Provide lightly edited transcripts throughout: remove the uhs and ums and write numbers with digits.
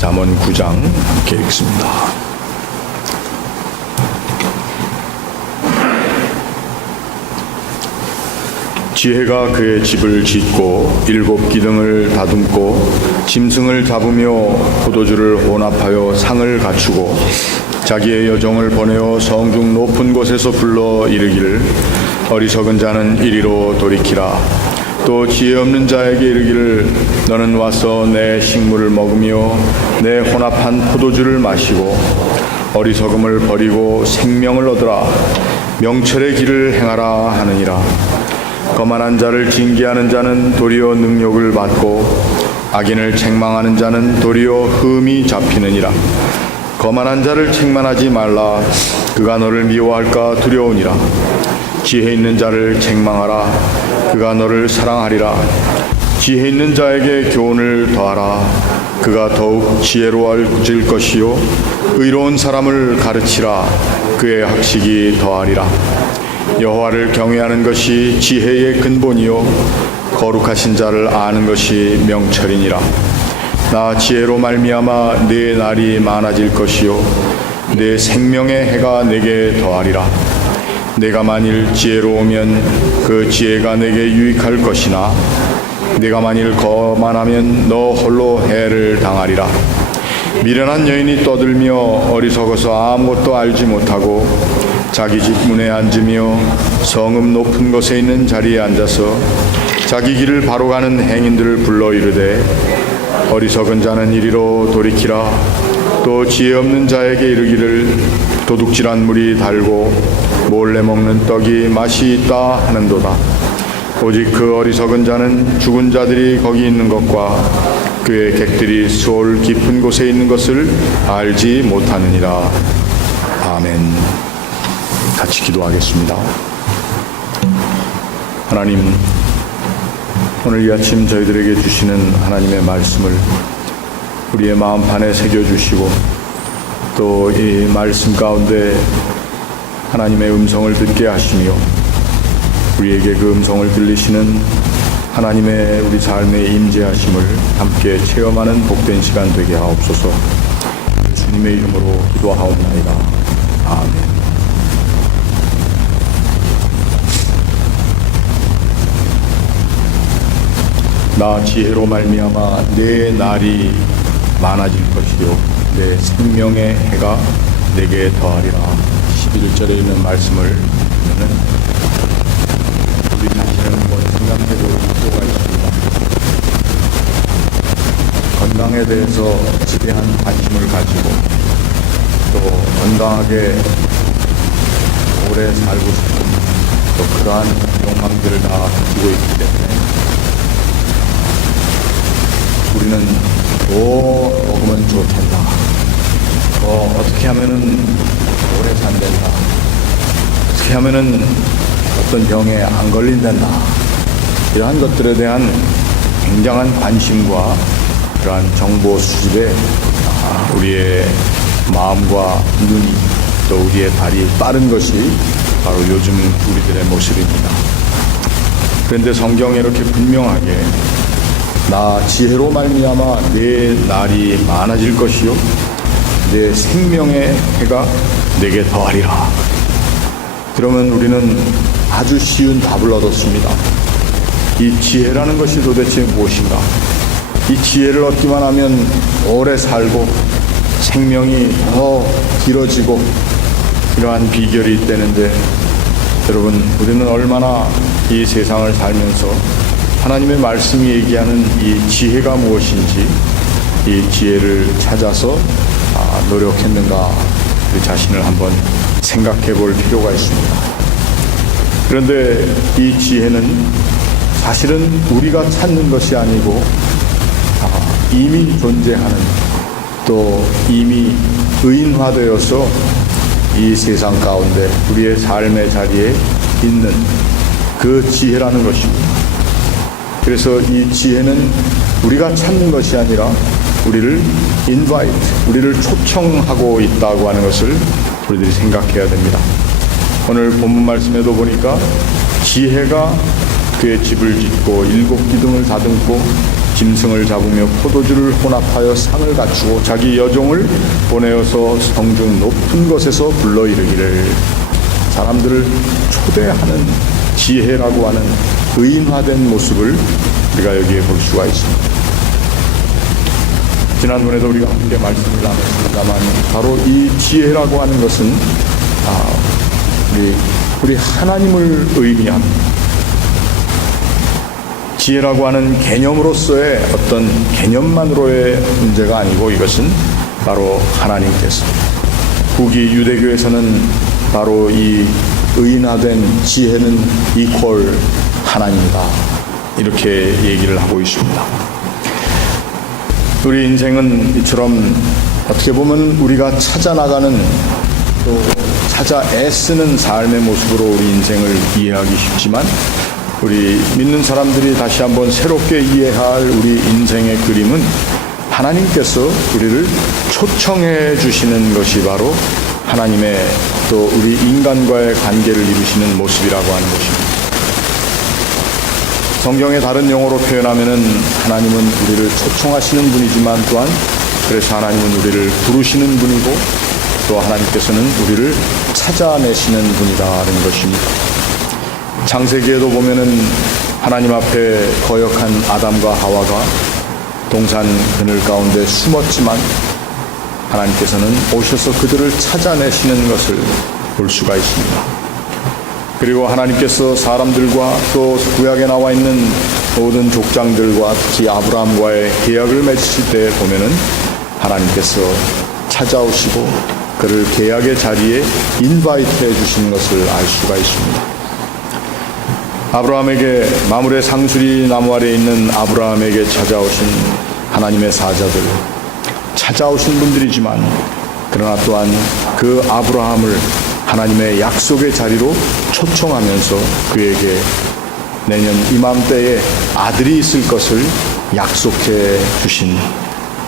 잠언 9장 함께 읽습니다. 지혜가 그의 집을 짓고 일곱 기둥을 다듬고 짐승을 잡으며 포도주를 혼합하여 상을 갖추고 자기의 여종을 보내어 성중 높은 곳에서 불러 이르기를 어리석은 자는 이리로 돌이키라. 또 지혜 없는 자에게 이르기를 너는 와서 내 식물을 먹으며 내 혼합한 포도주를 마시고 어리석음을 버리고 생명을 얻으라. 명철의 길을 행하라 하느니라. 거만한 자를 징계하는 자는 도리어 능욕을 받고 악인을 책망하는 자는 도리어 흠이 잡히느니라. 거만한 자를 책망하지 말라. 그가 너를 미워할까 두려우니라. 지혜 있는 자를 책망하라. 그가 너를 사랑하리라. 지혜 있는 자에게 교훈을 더하라. 그가 더욱 지혜로워질 것이요 의로운 사람을 가르치라. 그의 학식이 더하리라. 여호와를 경외하는 것이 지혜의 근본이요 거룩하신 자를 아는 것이 명철이니라. 나 지혜로 말미암아 내 날이 많아질 것이요 내 생명의 해가 내게 더하리라. 내가 만일 지혜로우면 그 지혜가 내게 유익할 것이나 내가 만일 거만하면 너 홀로 해를 당하리라. 미련한 여인이 떠들며 어리석어서 아무것도 알지 못하고 자기 집 문에 앉으며 성읍 높은 곳에 있는 자리에 앉아서 자기 길을 바로 가는 행인들을 불러 이르되 어리석은 자는 이리로 돌이키라. 또 지혜 없는 자에게 이르기를 도둑질한 물이 달고 몰래 먹는 떡이 맛이 있다 하는도다. 오직 그 어리석은 자는 죽은 자들이 거기 있는 것과 그의 객들이 수올 깊은 곳에 있는 것을 알지 못하느니라. 아멘. 같이 기도하겠습니다. 하나님, 오늘 이 아침 저희들에게 주시는 하나님의 말씀을 우리의 마음판에 새겨주시고 또 이 말씀 가운데 하나님의 음성을 듣게 하시며 우리에게 그 음성을 들리시는 하나님의 우리 삶에 임재하심을 함께 체험하는 복된 시간 되게 하옵소서. 주님의 이름으로 기도하옵나이다. 아멘. 나 지혜로 말미암아 내 날이 많아질 것이요 내 생명의 해가 내게 더하리라. 11절에 있는 말씀을 보면 우리 자신을 한번 생각해 볼 필요가 있습니다. 건강에 대해서 지대한 관심을 가지고 또 건강하게 오래 살고 싶은 또 그러한 욕망들을 다 가지고 있기 때문에 우리는 먹으면 좋단다. 어떻게 하면은 오래 산단다. 어떻게 하면은 어떤 병에 안 걸린단다. 이러한 것들에 대한 굉장한 관심과 그러한 정보 수집에 우리의 마음과 눈이 또 우리의 발이 빠른 것이 바로 요즘 우리들의 모습입니다. 그런데 성경에 이렇게 분명하게 나 지혜로 말미암아 내 날이 많아질 것이요 내 생명의 해가 내게 더하리라. 그러면 우리는 아주 쉬운 답을 얻었습니다. 이 지혜라는 것이 도대체 무엇인가? 이 지혜를 얻기만 하면 오래 살고 생명이 더 길어지고 이러한 비결이 있다는데 여러분, 우리는 얼마나 이 세상을 살면서 하나님의 말씀이 얘기하는 이 지혜가 무엇인지 이 지혜를 찾아서 노력했는가 우리 자신을 한번 생각해 볼 필요가 있습니다. 그런데 이 지혜는 사실은 우리가 찾는 것이 아니고 이미 존재하는 또 이미 의인화되어서 이 세상 가운데 우리의 삶의 자리에 있는 그 지혜라는 것입니다. 그래서 이 지혜는 우리가 찾는 것이 아니라 우리를 invite, 우리를 초청하고 있다고 하는 것을 우리들이 생각해야 됩니다. 오늘 본문 말씀에도 보니까 지혜가 그의 집을 짓고 일곱 기둥을 다듬고 짐승을 잡으며 포도주를 혼합하여 상을 갖추고 자기 여종을 보내어서 성중 높은 곳에서 불러 이르기를. 사람들을 초대하는 지혜라고 하는 의인화된 모습을 우리가 여기에 볼 수가 있습니다. 지난번에도 우리가 함께 말씀을 나눴습니다만 바로 이 지혜라고 하는 것은 우리 하나님을 의미합니다. 지혜라고 하는 개념으로서의 어떤 개념만으로의 문제가 아니고 이것은 바로 하나님께서, 후기 유대교에서는 바로 이 의인화된 지혜는 이퀄 하나님이다, 이렇게 얘기를 하고 있습니다. 우리 인생은 이처럼 어떻게 보면 우리가 찾아나가는, 또 찾아 애쓰는 삶의 모습으로 우리 인생을 이해하기 쉽지만, 우리 믿는 사람들이 다시 한번 새롭게 이해할 우리 인생의 그림은 하나님께서 우리를 초청해 주시는 것이 바로 하나님의, 또 우리 인간과의 관계를 이루시는 모습이라고 하는 것입니다. 성경의 다른 용어로 표현하면은 하나님은 우리를 초청하시는 분이지만 또한 그래서 하나님은 우리를 부르시는 분이고, 또 하나님께서는 우리를 찾아내시는 분이라는 것입니다. 창세기에도 보면은 하나님 앞에 거역한 아담과 하와가 동산 그늘 가운데 숨었지만 하나님께서는 오셔서 그들을 찾아내시는 것을 볼 수가 있습니다. 그리고 하나님께서 사람들과 또 구약에 나와 있는 모든 족장들과 특히 아브라함과의 계약을 맺으실 때 보면은 하나님께서 찾아오시고 그를 계약의 자리에 인바이트 해 주시는 것을 알 수가 있습니다. 아브라함에게 마물의 상수리 나무 아래에 있는 아브라함에게 찾아오신 하나님의 사자들, 찾아오신 분들이지만 그러나 또한 그 아브라함을 하나님의 약속의 자리로 초청하면서 그에게 내년 이맘때에 아들이 있을 것을 약속해 주신,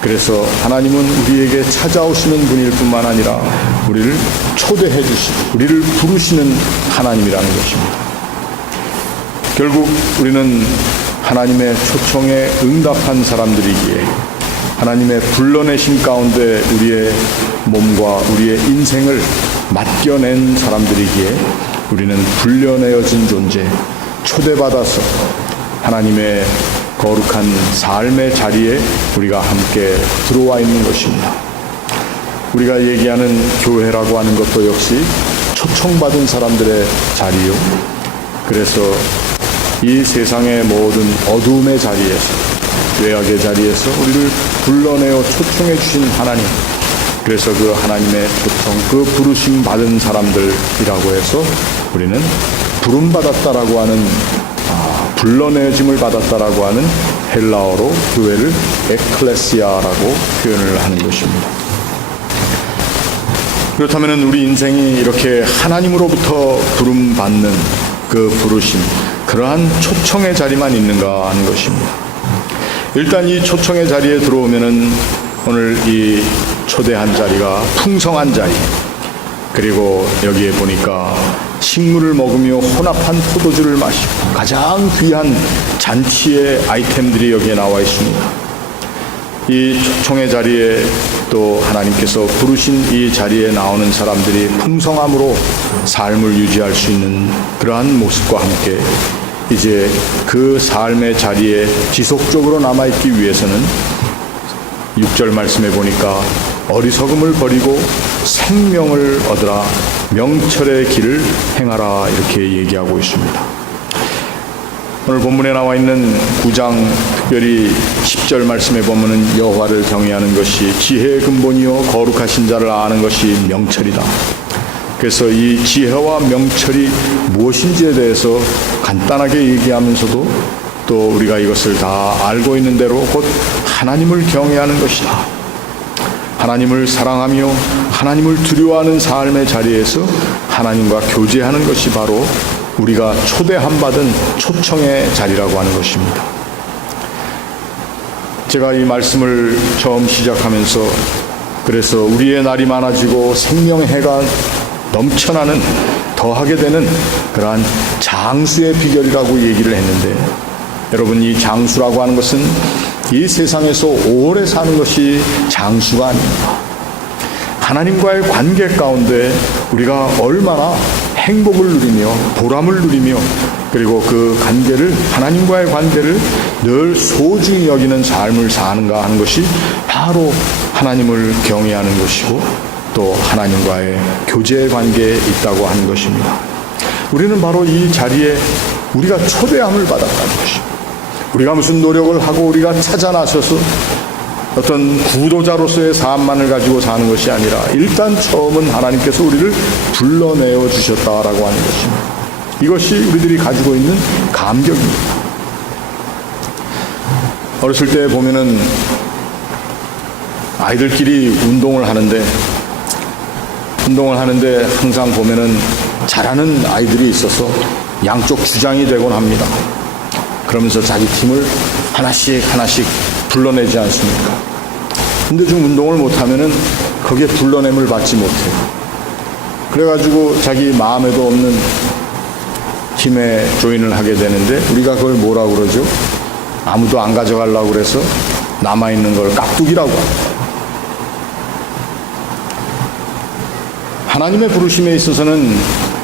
그래서 하나님은 우리에게 찾아오시는 분일 뿐만 아니라 우리를 초대해 주시고 우리를 부르시는 하나님이라는 것입니다. 결국 우리는 하나님의 초청에 응답한 사람들이기에, 하나님의 불러내심 가운데 우리의 몸과 우리의 인생을 맡겨낸 사람들이기에 우리는 불려내어진 존재, 초대받아서 하나님의 거룩한 삶의 자리에 우리가 함께 들어와 있는 것입니다. 우리가 얘기하는 교회라고 하는 것도 역시 초청받은 사람들의 자리요, 그래서 이 세상의 모든 어두움의 자리에서, 죄악의 자리에서 우리를 불러내어 초청해 주신 하나님, 그래서 그 하나님의 초청, 그 부르심 받은 사람들이라고 해서 우리는 부름받았다라고 하는, 불러내짐을 받았다라고 하는 헬라어로 교회를 에클레시아라고 표현을 하는 것입니다. 그렇다면 우리 인생이 이렇게 하나님으로부터 부름받는 그 부르심, 그러한 초청의 자리만 있는가 하는 것입니다. 일단 이 초청의 자리에 들어오면은 오늘 이 초대한 자리가 풍성한 자리, 그리고 여기에 보니까 식물을 먹으며 혼합한 포도주를 마시고 가장 귀한 잔치의 아이템들이 여기에 나와 있습니다. 이 초청의 자리에 또 하나님께서 부르신 이 자리에 나오는 사람들이 풍성함으로 삶을 유지할 수 있는 그러한 모습과 함께 이제 그 삶의 자리에 지속적으로 남아있기 위해서는 6절 말씀에 보니까 어리석음을 버리고 생명을 얻으라, 명철의 길을 행하라, 이렇게 얘기하고 있습니다. 오늘 본문에 나와 있는 9장 특별히 10절 말씀에 보면은 여호와를 경외하는 것이 지혜의 근본이요 거룩하신 자를 아는 것이 명철이다. 그래서 이 지혜와 명철이 무엇인지에 대해서 간단하게 얘기하면서도 또 우리가 이것을 다 알고 있는 대로 곧 하나님을 경외하는 것이다. 하나님을 사랑하며 하나님을 두려워하는 삶의 자리에서 하나님과 교제하는 것이 바로 우리가 초대함 받은 초청의 자리라고 하는 것입니다. 제가 이 말씀을 처음 시작하면서 그래서 우리의 날이 많아지고 생명의 해가 넘쳐나는, 더하게 되는 그러한 장수의 비결이라고 얘기를 했는데, 여러분, 이 장수라고 하는 것은 이 세상에서 오래 사는 것이 장수가 아닙니다. 하나님과의 관계 가운데 우리가 얼마나 행복을 누리며 보람을 누리며 그리고 그 관계를, 하나님과의 관계를 늘 소중히 여기는 삶을 사는가 하는 것이 바로 하나님을 경외하는 것이고 또 하나님과의 교제 관계에 있다고 하는 것입니다. 우리는 바로 이 자리에 우리가 초대함을 받았다는 것입니다. 우리가 무슨 노력을 하고 우리가 찾아 나서서 어떤 구도자로서의 삶만을 가지고 사는 것이 아니라 일단 처음은 하나님께서 우리를 불러내어 주셨다라고 하는 것입니다. 이것이 우리들이 가지고 있는 감격입니다. 어렸을 때 보면은 아이들끼리 운동을 하는데 항상 보면은 잘하는 아이들이 있어서 양쪽 주장이 되곤 합니다. 그러면서 자기 팀을 하나씩 불러내지 않습니까? 근데 좀 운동을 못하면은 거기에 불러냄을 받지 못해요. 그래가지고 자기 마음에도 없는 팀에 조인을 하게 되는데 우리가 그걸 뭐라고 그러죠? 아무도 안 가져가려고 그래서 남아있는 걸 깍두기라고 합니다. 하나님의 부르심에 있어서는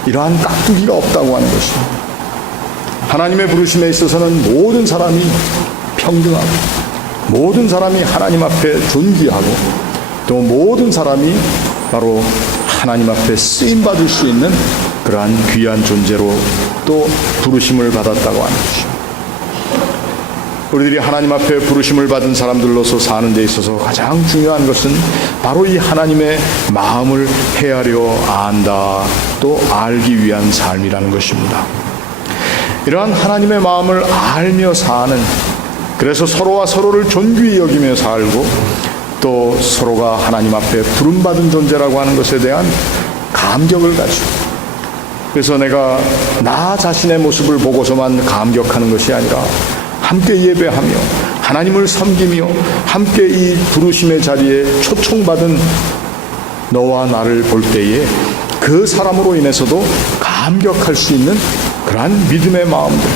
이러한 깍두기가 없다고 하는 것입니다. 하나님의 부르심에 있어서는 모든 사람이 평등하고 모든 사람이 하나님 앞에 존귀하고 또 모든 사람이 바로 하나님 앞에 쓰임받을 수 있는 그러한 귀한 존재로 또 부르심을 받았다고 하는 것입니다. 우리들이 하나님 앞에 부르심을 받은 사람들로서 사는 데 있어서 가장 중요한 것은 바로 이 하나님의 마음을 헤아려 안다, 또 알기 위한 삶이라는 것입니다. 이러한 하나님의 마음을 알며 사는, 그래서 서로와 서로를 존귀히 여기며 살고 또 서로가 하나님 앞에 부름받은 존재라고 하는 것에 대한 감격을 가지고, 그래서 내가 나 자신의 모습을 보고서만 감격하는 것이 아니라 함께 예배하며 하나님을 섬기며 함께 이 부르심의 자리에 초청받은 너와 나를 볼 때에 그 사람으로 인해서도 감격할 수 있는 그러한 믿음의 마음들,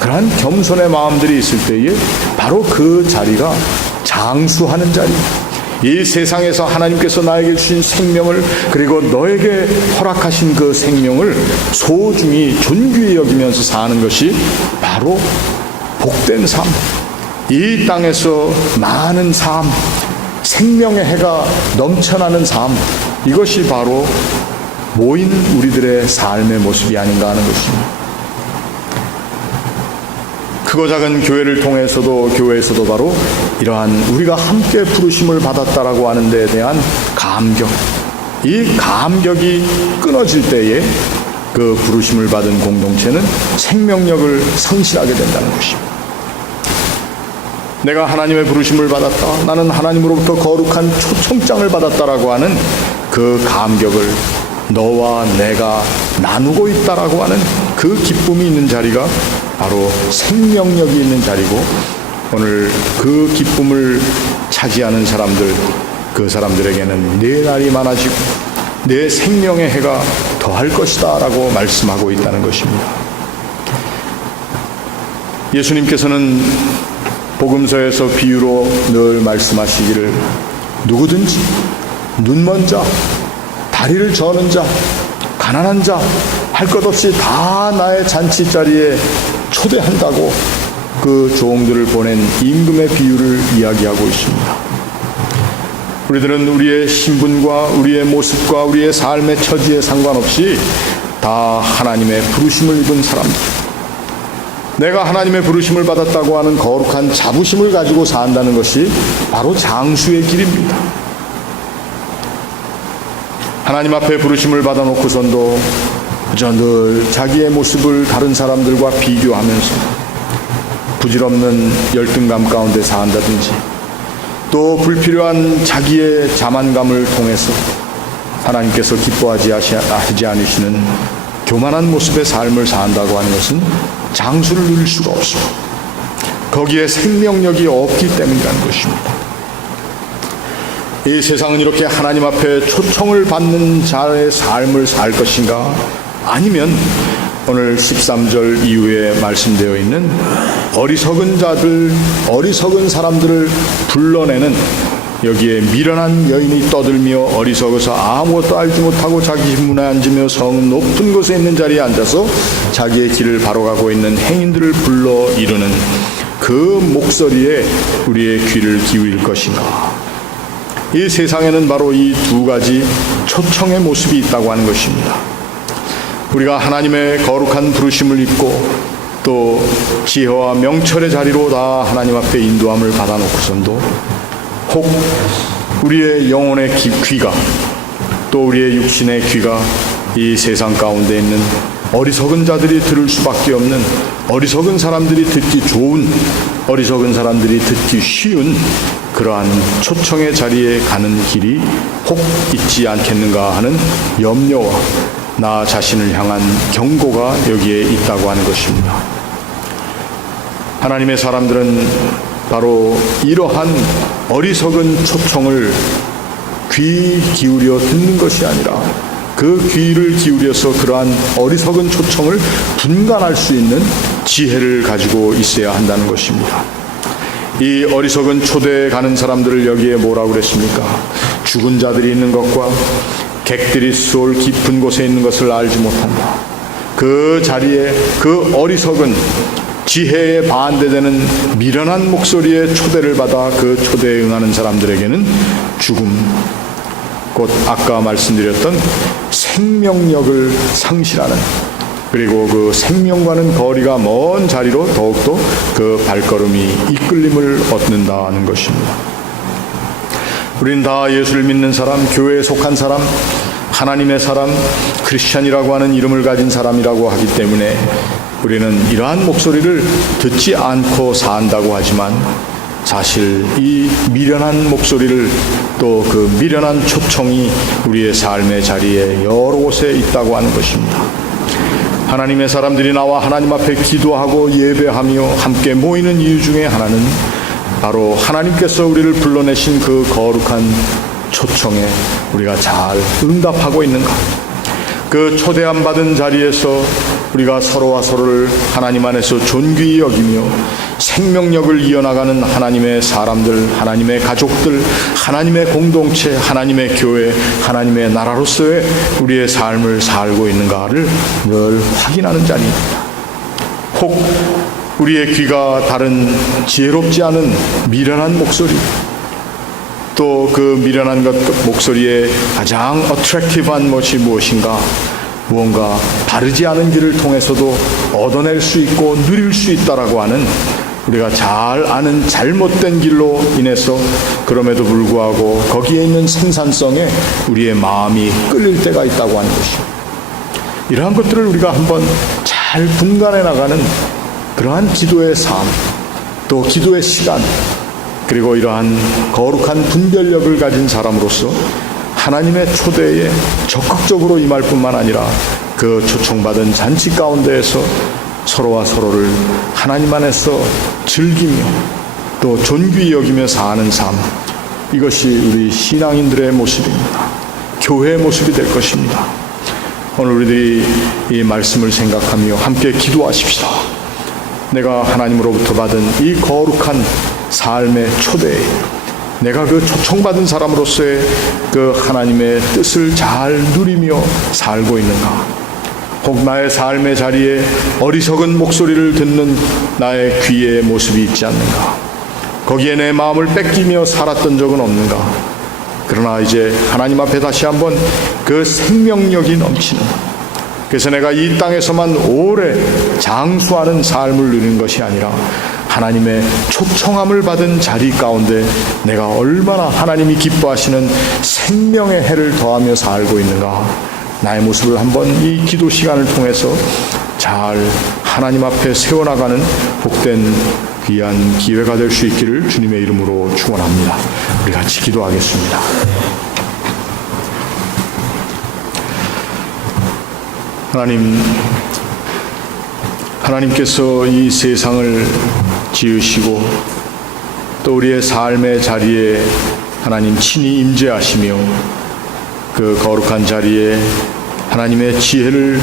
그러한 겸손의 마음들이 있을 때에 바로 그 자리가 장수하는 자리, 이 세상에서 하나님께서 나에게 주신 생명을, 그리고 너에게 허락하신 그 생명을 소중히 존귀히 여기면서 사는 것이 바로 복된 삶, 이 땅에서 많은 삶, 생명의 해가 넘쳐나는 삶, 이것이 바로 모인 우리들의 삶의 모습이 아닌가 하는 것입니다. 크고 작은 교회를 통해서도, 교회에서도 바로 이러한 우리가 함께 부르심을 받았다라고 하는 데에 대한 감격, 이 감격이 끊어질 때에 그 부르심을 받은 공동체는 생명력을 상실하게 된다는 것입니다. 내가 하나님의 부르심을 받았다, 나는 하나님으로부터 거룩한 초청장을 받았다라고 하는 그 감격을 너와 내가 나누고 있다라고 하는 그 기쁨이 있는 자리가 바로 생명력이 있는 자리고, 오늘 그 기쁨을 차지하는 사람들, 그 사람들에게는 내 날이 많아지고 내 생명의 해가 더할 것이다 라고 말씀하고 있다는 것입니다. 예수님께서는 복음서에서 비유로 늘 말씀하시기를, 누구든지 눈먼 자, 다리를 저는 자, 가난한 자 할 것 없이 다 나의 잔치자리에 초대한다고 그 종들을 보낸 임금의 비유를 이야기하고 있습니다. 우리들은 우리의 신분과 우리의 모습과 우리의 삶의 처지에 상관없이 다 하나님의 부르심을 입은 사람들, 내가 하나님의 부르심을 받았다고 하는 거룩한 자부심을 가지고 산다는 것이 바로 장수의 길입니다. 하나님 앞에 부르심을 받아놓고선도 그저 늘 자기의 모습을 다른 사람들과 비교하면서 부질없는 열등감 가운데 산다든지, 또 불필요한 자기의 자만감을 통해서 하나님께서 기뻐하지 않으시는 교만한 모습의 삶을 산다고 하는 것은 장수를 누릴 수가 없습니다. 거기에 생명력이 없기 때문이라는 것입니다. 이 세상은 이렇게 하나님 앞에 초청을 받는 자의 삶을 살 것인가, 아니면 오늘 13절 이후에 말씀되어 있는 어리석은 사람들을 불러내는, 여기에 미련한 여인이 떠들며 어리석어서 아무것도 알지 못하고 자기 신문에 앉으며 성 높은 곳에 있는 자리에 앉아서 자기의 길을 바로 가고 있는 행인들을 불러 이르는 그 목소리에 우리의 귀를 기울일 것인가. 이 세상에는 바로 이 두 가지 초청의 모습이 있다고 하는 것입니다. 우리가 하나님의 거룩한 부르심을 입고 또 지혜와 명철의 자리로 다 하나님 앞에 인도함을 받아놓고선도 혹 우리의 영혼의 귀가 또 우리의 육신의 귀가 이 세상 가운데 있는 어리석은 자들이 들을 수밖에 없는, 어리석은 사람들이 듣기 좋은, 어리석은 사람들이 듣기 쉬운 그러한 초청의 자리에 가는 길이 혹 있지 않겠는가 하는 염려와 나 자신을 향한 경고가 여기에 있다고 하는 것입니다. 하나님의 사람들은 바로 이러한 어리석은 초청을 귀 기울여 듣는 것이 아니라 그 귀를 기울여서 그러한 어리석은 초청을 분간할 수 있는 지혜를 가지고 있어야 한다는 것입니다. 이 어리석은 초대에 가는 사람들을 여기에 뭐라고 그랬습니까? 죽은 자들이 있는 것과 객들이 수올 깊은 곳에 있는 것을 알지 못한다. 그 자리에 그 어리석은 지혜에 반대되는 미련한 목소리의 초대를 받아 그 초대에 응하는 사람들에게는 죽음, 곧 아까 말씀드렸던 생명력을 상실하는, 그리고 그 생명과는 거리가 먼 자리로 더욱더 그 발걸음이 이끌림을 얻는다는 것입니다. 우리는 다 예수를 믿는 사람, 교회에 속한 사람, 하나님의 사람, 크리스찬이라고 하는 이름을 가진 사람이라고 하기 때문에 우리는 이러한 목소리를 듣지 않고 산다고 하지만 사실 이 미련한 목소리를 또 그 미련한 초청이 우리의 삶의 자리에 여러 곳에 있다고 하는 것입니다. 하나님의 사람들이 나와 하나님 앞에 기도하고 예배하며 함께 모이는 이유 중에 하나는 바로 하나님께서 우리를 불러내신 그 거룩한 초청에 우리가 잘 응답하고 있는가, 그 초대함 받은 자리에서 우리가 서로와 서로를 하나님 안에서 존귀히 여기며 생명력을 이어나가는 하나님의 사람들, 하나님의 가족들, 하나님의 공동체, 하나님의 교회, 하나님의 나라로서의 우리의 삶을 살고 있는가를 늘 확인하는 자리입니다. 혹 우리의 귀가 다른 지혜롭지 않은 미련한 목소리, 또 그 미련한 목소리에 가장 어트랙티브한 것이 무엇인가, 무언가 바르지 않은 길을 통해서도 얻어낼 수 있고 누릴 수 있다라고 하는, 우리가 잘 아는 잘못된 길로 인해서 그럼에도 불구하고 거기에 있는 생산성에 우리의 마음이 끌릴 때가 있다고 하는 것이죠. 이러한 것들을 우리가 한번 잘 분간해 나가는 그러한 기도의 삶, 또 기도의 시간, 그리고 이러한 거룩한 분별력을 가진 사람으로서 하나님의 초대에 적극적으로 임할 뿐만 아니라 그 초청받은 잔치 가운데에서 서로와 서로를 하나님 안에서 즐기며 또 존귀히 여기며 사는 삶, 이것이 우리 신앙인들의 모습입니다. 교회의 모습이 될 것입니다. 오늘 우리들이 이 말씀을 생각하며 함께 기도하십시다. 내가 하나님으로부터 받은 이 거룩한 삶의 초대에 내가 그 초청받은 사람으로서의 그 하나님의 뜻을 잘 누리며 살고 있는가? 혹 나의 삶의 자리에 어리석은 목소리를 듣는 나의 귀의 모습이 있지 않는가? 거기에 내 마음을 뺏기며 살았던 적은 없는가? 그러나 이제 하나님 앞에 다시 한번 그 생명력이 넘치는, 그래서 내가 이 땅에서만 오래 장수하는 삶을 누리는 것이 아니라 하나님의 초청함을 받은 자리 가운데 내가 얼마나 하나님이 기뻐하시는 생명의 해를 더하며 살고 있는가, 나의 모습을 한번 이 기도 시간을 통해서 잘 하나님 앞에 세워나가는 복된 귀한 기회가 될 수 있기를 주님의 이름으로 축원합니다. 우리 같이 기도하겠습니다. 하나님께서 이 세상을 지으시고 또 우리의 삶의 자리에 하나님 친히 임재하시며 그 거룩한 자리에 하나님의 지혜를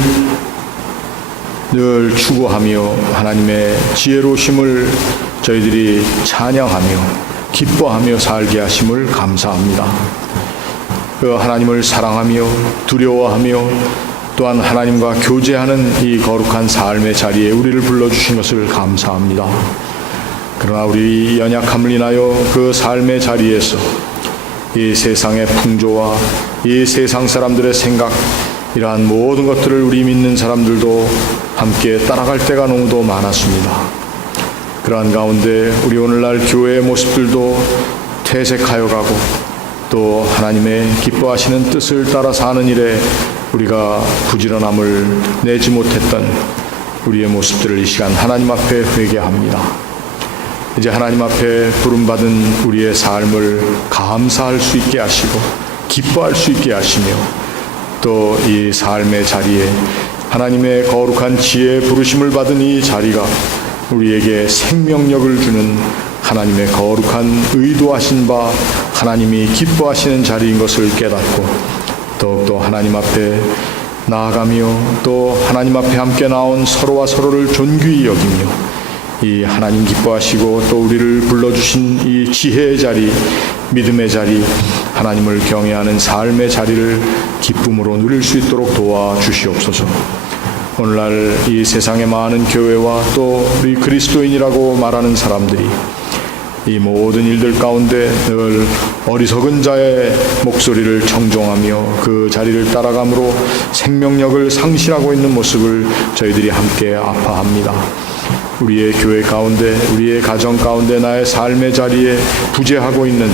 늘 추구하며 하나님의 지혜로우심을 저희들이 찬양하며 기뻐하며 살게 하심을 감사합니다. 그 하나님을 사랑하며 두려워하며 또한 하나님과 교제하는 이 거룩한 삶의 자리에 우리를 불러주신 것을 감사합니다. 그러나 우리 연약함을 인하여 그 삶의 자리에서 이 세상의 풍조와 이 세상 사람들의 생각, 이러한 모든 것들을 우리 믿는 사람들도 함께 따라갈 때가 너무도 많았습니다. 그러한 가운데 우리 오늘날 교회의 모습들도 퇴색하여 가고 또 하나님의 기뻐하시는 뜻을 따라 사는 일에 우리가 부지런함을 내지 못했던 우리의 모습들을 이 시간 하나님 앞에 회개합니다. 이제 하나님 앞에 부름받은 우리의 삶을 감사할 수 있게 하시고 기뻐할 수 있게 하시며 또 이 삶의 자리에 하나님의 거룩한 지혜의 부르심을 받은 이 자리가 우리에게 생명력을 주는 하나님의 거룩한 의도하신 바 하나님이 기뻐하시는 자리인 것을 깨닫고 더욱더 하나님 앞에 나아가며 또 하나님 앞에 함께 나온 서로와 서로를 존귀히 여기며 이 하나님 기뻐하시고 또 우리를 불러주신 이 지혜의 자리, 믿음의 자리, 하나님을 경외하는 삶의 자리를 기쁨으로 누릴 수 있도록 도와주시옵소서. 오늘날 이 세상의 많은 교회와 또 우리 그리스도인이라고 말하는 사람들이 이 모든 일들 가운데 늘 어리석은 자의 목소리를 청종하며 그 자리를 따라감으로 생명력을 상실하고 있는 모습을 저희들이 함께 아파합니다. 우리의 교회 가운데, 우리의 가정 가운데, 나의 삶의 자리에 부재하고 있는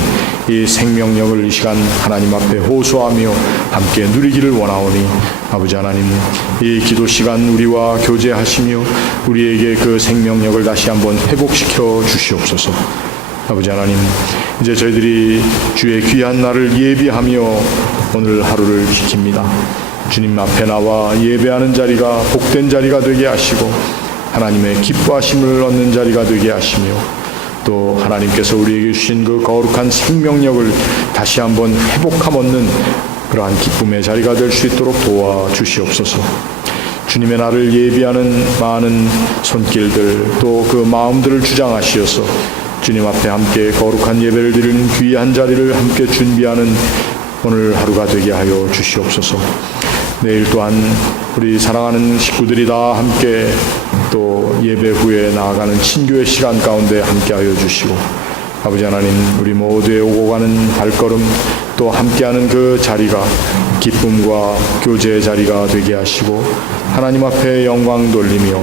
이 생명력을 이 시간 하나님 앞에 호소하며 함께 누리기를 원하오니 아버지 하나님, 이 기도 시간 우리와 교제하시며 우리에게 그 생명력을 다시 한번 회복시켜 주시옵소서. 아버지 하나님, 이제 저희들이 주의 귀한 날을 예비하며 오늘 하루를 지킵니다. 주님 앞에 나와 예배하는 자리가 복된 자리가 되게 하시고 하나님의 기뻐하심을 얻는 자리가 되게 하시며 또 하나님께서 우리에게 주신 그 거룩한 생명력을 다시 한번 회복함 얻는 그러한 기쁨의 자리가 될 수 있도록 도와주시옵소서. 주님의 날을 예비하는 많은 손길들 또 그 마음들을 주장하시어서 주님 앞에 함께 거룩한 예배를 드리는 귀한 자리를 함께 준비하는 오늘 하루가 되게 하여 주시옵소서. 내일 또한 우리 사랑하는 식구들이 다 함께 또 예배 후에 나아가는 친교의 시간 가운데 함께하여 주시고 아버지 하나님, 우리 모두의 오고 가는 발걸음 또 함께하는 그 자리가 기쁨과 교제의 자리가 되게 하시고 하나님 앞에 영광 돌리며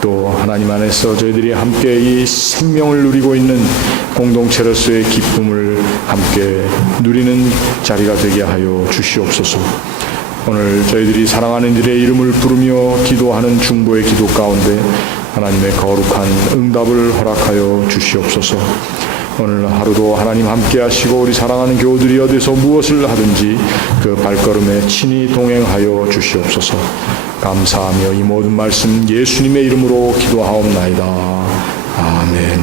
또 하나님 안에서 저희들이 함께 이 생명을 누리고 있는 공동체로서의 기쁨을 함께 누리는 자리가 되게 하여 주시옵소서. 오늘 저희들이 사랑하는 이들의 이름을 부르며 기도하는 중보의 기도 가운데 하나님의 거룩한 응답을 허락하여 주시옵소서. 오늘 하루도 하나님 함께 하시고 우리 사랑하는 교우들이 어디서 무엇을 하든지 그 발걸음에 친히 동행하여 주시옵소서. 감사하며 이 모든 말씀 예수님의 이름으로 기도하옵나이다. 아멘.